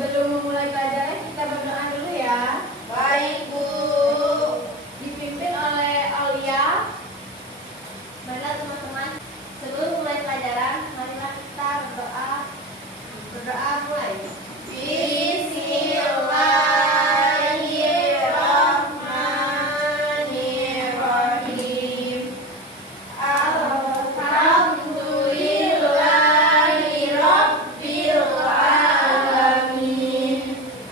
Sebelum memulai pelajaran kita berdoa dulu ya. Baik, Bu. Dipimpin oleh Aulia. Baiklah teman-teman, sebelum mulai pelajaran, marilah kita berdoa. Berdoa mulai. Bismillahirrahmanirrahim. Alhamdulillahirabbil alamin.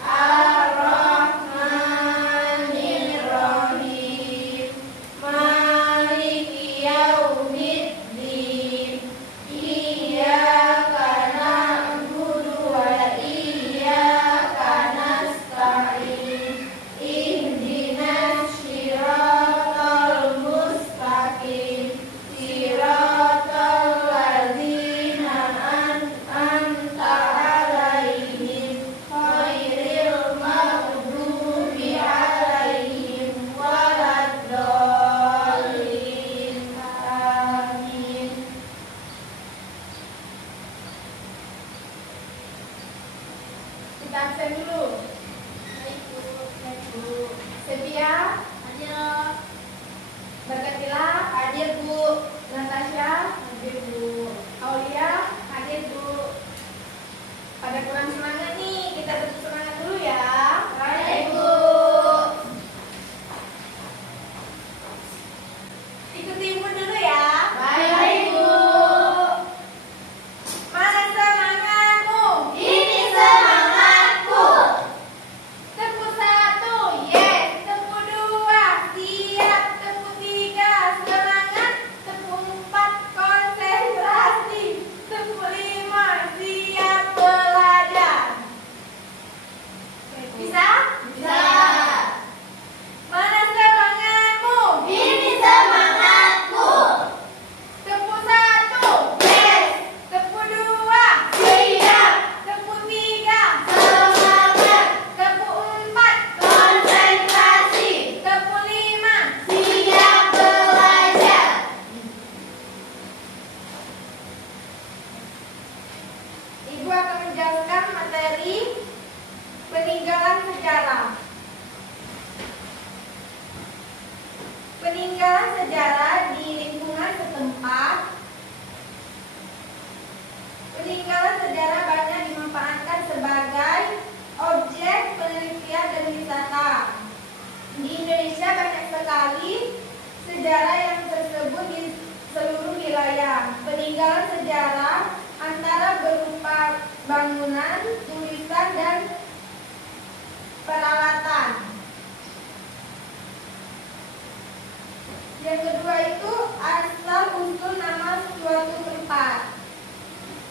Ar-Rahmanirrahim. Maliki yaumiddin. Iyyaka na'budu wa iyyaka nasta'in. Ihdinas siratal mustaqim. Siratal ladzina an'amta 'alaihim ghairil maghdubi 'alaihim waladdallin. Amin. Kita absen dulu. Baik, Bu. Setia, Hadir. Berkatilah, Hadir, Bu. Natasha, hadir Bu. Aulia, hadir Bu. Pada kurang semangat nih, kita tetap semangat dulu ya. Baik, Bu. Ikuti Ibu dulu ya. Baik, Bu. Mana semangatmu? Ini semangatku. Tepuk 1, yes. Tepuk 2, siap. Tepuk 3, semangat. Tepuk 4, konsentrasi. Tepuk 5, siap belajar. Bisa? Bisa. Mana semangatmu? Ini semangatku. Tepuk 1, Yes. tepuk 2, Siap. tepuk 3, Semangat. tepuk 4, Konsentrasi. tepuk 5. Siap belajar. Ibu akan menjelaskan materi peninggalan sejarah. Peninggalan sejarah di lingkungan setempat. Peninggalan sejarah banyak dimanfaatkan sebagai objek penelitian dan wisata. Di Indonesia banyak sekali sejarah yang tersebut di seluruh wilayah. Peninggalan sejarah antara berupa bangunan, tulisan, dan peralatan. Yang kedua itu asal usul nama suatu tempat.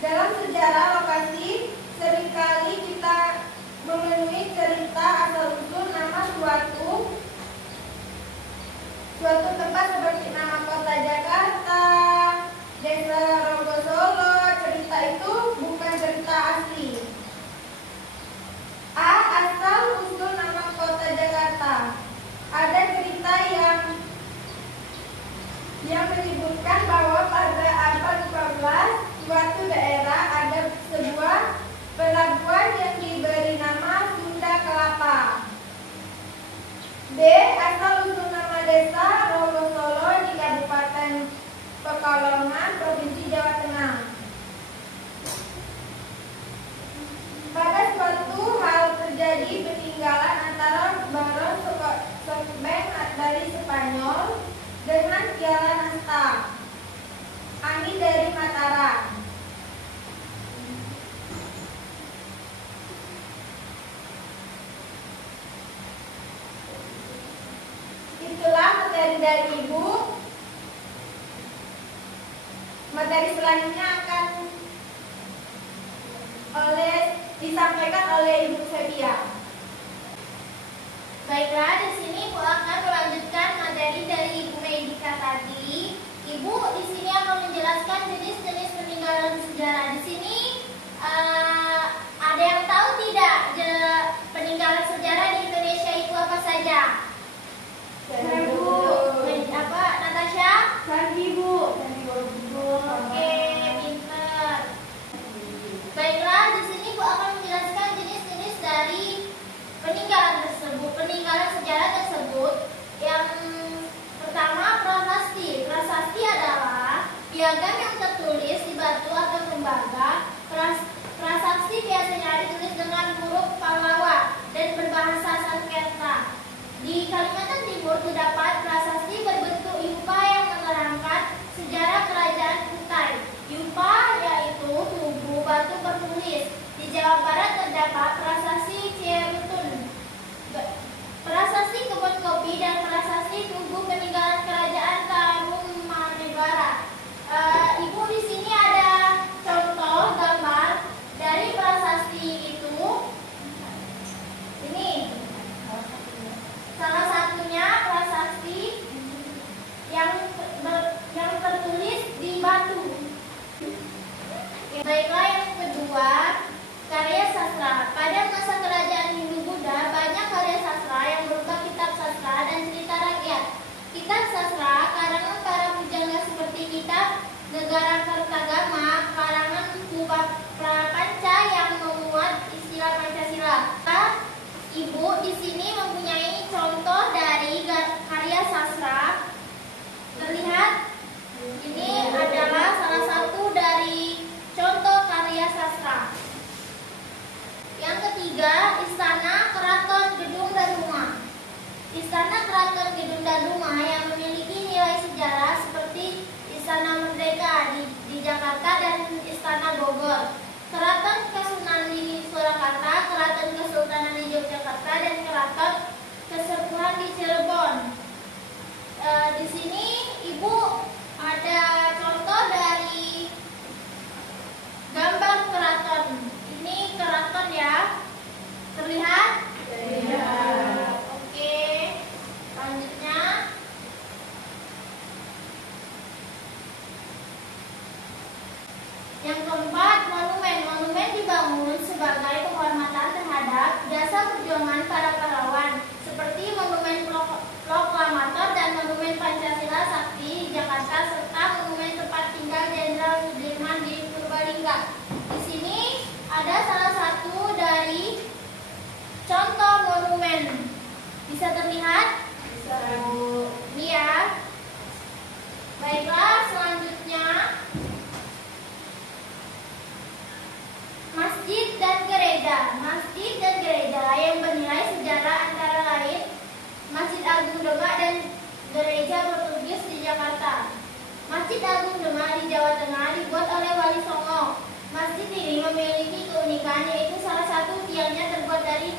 Dalam sejarah lokasi seringkali kita memenuhi cerita asal usul nama suatu tempat seperti nama kota Jakarta, desa Rogosolo. Cerita itu bukan cerita asli. A. Asal usul nama kota Jakarta. Ada cerita yang menyebutkan bahwa pada abad 14 suatu daerah ada sebuah pelabuhan yang diberi nama Sunda Kelapa. B. Asal usul nama desa Rogosolo di Kabupaten Pekalongan, Provinsi Jawa Tengah. Pada suatu hal terjadi peninggalan antara Baron Softbank dari Spanyol dengan Piala Nasta Ani dari Mataram. Itulah materi dari Ibu. Materi selanjutnya akan disampaikan oleh Ibu Sepia. Baiklah, di sini Ibu akan melanjutkan materi dari Ibu Medika tadi. Ibu di sini akan menjelaskan jenis-jenis peninggalan sejarah. Di sini ada yang tahu tidak peninggalan sejarah di Indonesia itu apa saja? Bu. Apa, Natasha? Pagi Bu. Oke, pinter. Baiklah, di sini Bu akan menjelaskan jenis-jenis peninggalan sejarah tersebut. Yang pertama, prasasti. Prasasti adalah piagam yang tertulis di batu atau tembaga. Prasasti biasanya ditulis dengan huruf Pallawa dan berbahasa Sanskerta. Di Kalimantan Timur terdapat prasasti berbentuk yupa yang menerangkan sejarah kerajaan Kutai. Yupa yaitu tubuh batu bertulis. Di Jawa Barat terdapat prasasti Cierutun, prasasti kebun kopi, dan prasasti tubuh peninggalan kerajaan Tarumanegara. Ibu, di sini ada contoh gambar dari prasasti itu. Ini salah satunya prasasti yang tertulis di batu. Baiklah, yang kedua, karya sastra. Pada masa kerajaan Hindu-Buddha, banyak karya sastra yang berupa kitab sastra dan cerita rakyat. Kitab sastra karangan para pujangga seperti kitab Negara Kertagama karangan Prapanca yang memuat istilah Pancasila. Ibu di sini mempunyai contoh dari karya sastra. Terlihat, ini adalah salah satu dari contoh karya sastra. Yang ketiga, Istana Keraton Gedung dan Rumah. Istana Keraton Gedung dan Rumah yang memiliki nilai sejarah seperti Istana Merdeka di Jakarta dan Istana Bogor, Keraton Kasunanan di Surakarta, Keraton Kesultanan di Yogyakarta, dan Keraton Kesepuhan di Cirebon. Di sini Ibu ada contoh dari gambar keraton. Ini keraton ya, terlihat? Iya. Oke, selanjutnya yang keempat, monumen. Monumen dibangun sebagai penghormatan terhadap jasa perjuangan para pahlawan, seperti monumen proklamator dan monumen Pancasila Sakti di Jakarta, serta monumen tempat tinggal Jenderal Sudirman di Purbalingga. Di sini ada salah satu dari contoh monumen. Bisa terlihat? Bisa, Bu. Ini ya. Baiklah, selanjutnya masjid dan gereja. Masjid dan gereja yang bernilai sejarah antara lain Masjid Agung Demak dan Gereja Portugis di Jakarta. Masjid Agung Demak di Jawa Tengah dibuat oleh Wali Songo. Masjid ini memiliki keunikan, yaitu salah satu tiangnya terbuat dari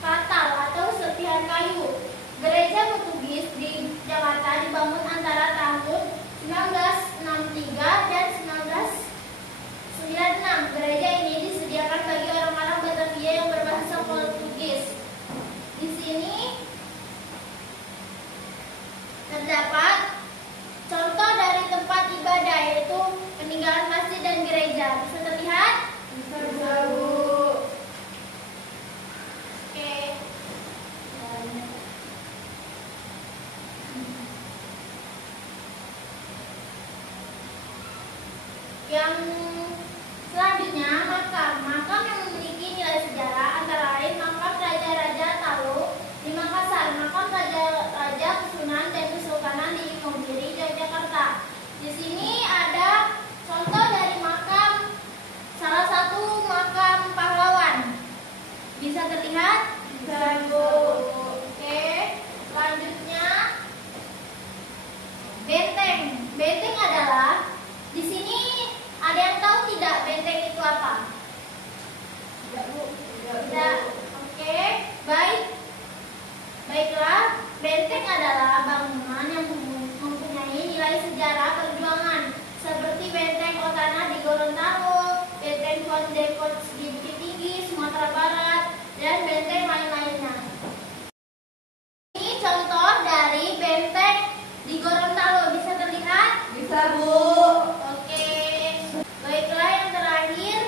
katal atau serpihan kayu. Gereja Portugis di Jakarta dibangun antara tahun 1963 dan 1996. Gereja ini disediakan bagi orang-orang Batavia yang berbahasa Portugis. Di sini terdapat contoh dari tempat ibadah, yaitu peninggalan masjid dan gereja. Bisa terlihat? Bisa, Bu. Oke. Yang selanjutnya, makam. Makam yang memiliki nilai sejarah antara lain makam Raja-Raja Talu di Makassar, makam Raja-Raja Kesunan dan Kesultanan di Imogiri, Yogyakarta. Di sini ada contoh dari makam, salah satu makam pahlawan. Bisa terlihat? Bisa, Bu. Oke, selanjutnya benteng. Benteng adalah, di sini ada yang tahu tidak benteng itu apa? Tidak, Bu. Tidak. Oke, baik. Baiklah, benteng adalah bangunan yang mempunyai nilai sejarah perjuangan, seperti benteng Otana di Gorontalo, benteng Pondekot di Bukit Tinggi, Sumatera Barat, dan benteng lain-lainnya. Ini contoh dari benteng di Gorontalo. Bisa terlihat? Bisa, Bu. Oke. Baiklah, yang terakhir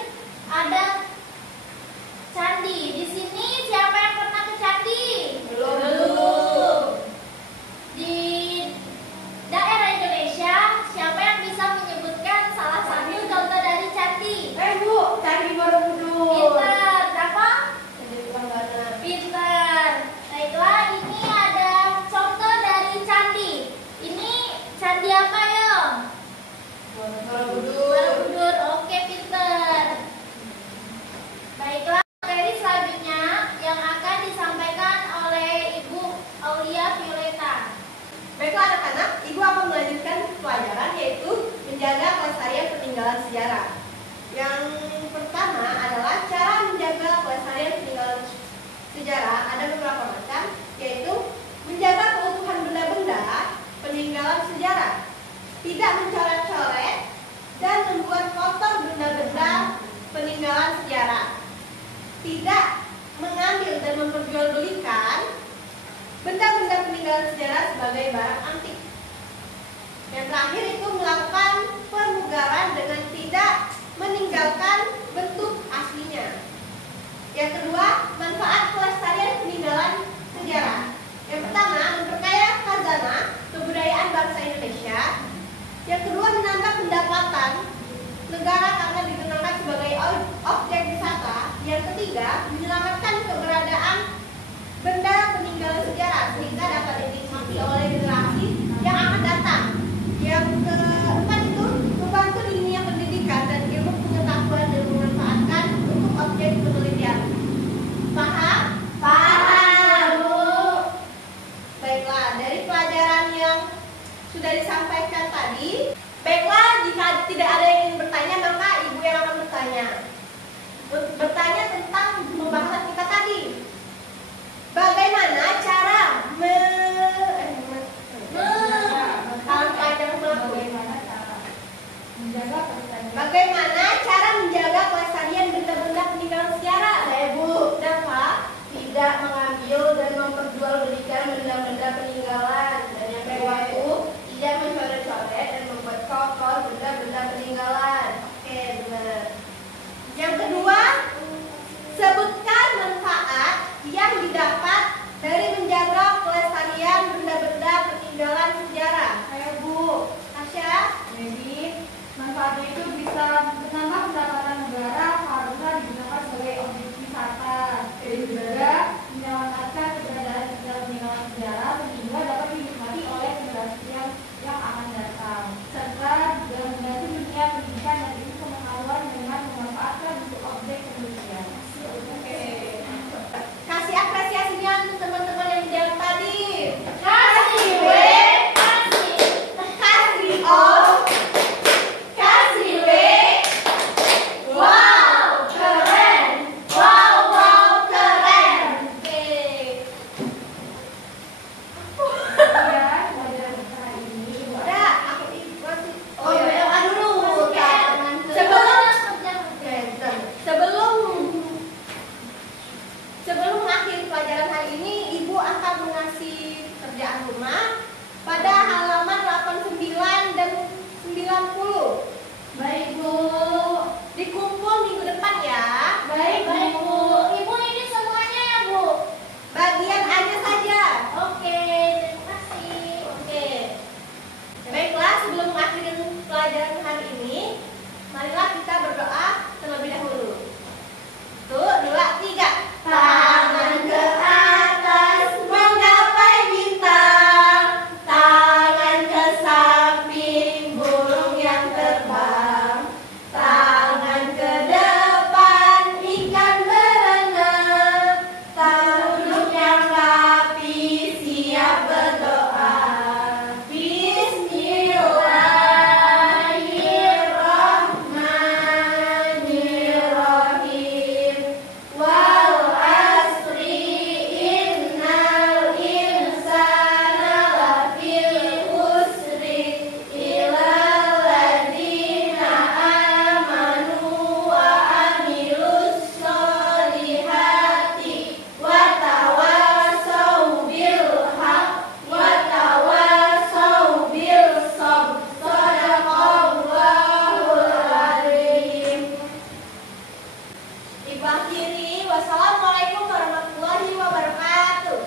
sejarah ada beberapa macam, yaitu menjaga keutuhan benda-benda peninggalan sejarah, tidak mencoret-coret dan membuat kotor benda-benda peninggalan sejarah, tidak mengambil dan memperjualbelikan benda-benda peninggalan sejarah sebagai barang antik. Yang terakhir itu melakukan pemugaran dengan tidak meninggalkan bentuk aslinya. Yang kedua, manfaat pelestarian peninggalan sejarah. Yang pertama, memperkaya khazanah kebudayaan bangsa Indonesia. Yang kedua, menambah pendapatan negara karena digunakan sebagai objek wisata. Yang ketiga, menyelamatkan keberadaan benda peninggalan sejarah sehingga dapat dinikmati oleh generasi yang akan datang. Yang keempat itu membantu di dunia pendidikan dan ilmu pengetahuan dan memanfaatkan untuk objek penelitian. Paham? Paham, Bu. Baiklah, dari pelajaran yang sudah disampaikan tadi, baiklah, jika tidak ada yang ingin bertanya, maka Ibu yang akan bertanya. Bertanya tentang pembahasan kita tadi. Bagaimana cara Bagaimana cara menjaga kelestarian benda-benda peninggalan sejarah? Bu, Dapat tidak mengambil dan memperjualbelikan benda-benda peninggalan, dan yang kedua itu tidak mencoret-coret dan membuat kotor benda-benda peninggalan. Oke, benar. Yang kedua, sebutkan manfaat yang didapat dari menjaga kelestarian benda-benda peninggalan sejarah. Ayo Bu, Tasya, jadi manfaatnya itu bisa menambah pendapatan negara karena digunakan sebagai objek wisata, dan juga menyelamatkan keberadaan peninggalan sejarah sehingga dapat dinikmati oleh generasi yang akan datang, serta juga membantu dunia pendidikan dan ilmu pengetahuan dengan memanfaatkan untuk objek penelitian. oke. Kasih apresiasinya untuk teman-teman yang menjawab tadi. Kasih W, Kasih O, kasih W. Wow, keren. Wow, keren. Oke. ya, pelajaran hari ini Udah, aku masih. Oh ya, dulu. Sebelum mengakhiri pelajaran hari ini, Ibu akan mengasih kerjaan rumah pada halaman 89 dan 90. Baik Bu. Dikumpul minggu depan ya. Baik Bu. Ibu ini semuanya ya Bu. Bagian aja saja. Oke, terima kasih. Oke. Baiklah, sebelum mengakhiri pelajaran hari ini, marilah kita berdoa terlebih dahulu. 1, 2, 3. Tangan ke atas menggapai bintang, tangan ke samping burung yang terbang, tangan ke depan ikan berenang, tanduk yang rapi siap berdoa. Bismillahirrahmanirrahim. Wal asri innal insana lafil khusri illal ladzina amanu wa amilus solihati wa tawasau bil haq wa tawasau bil sabr. Shadaqallahul azim. Ibu akhiri, wassalamualaikum warahmatullahi wabarakatuh.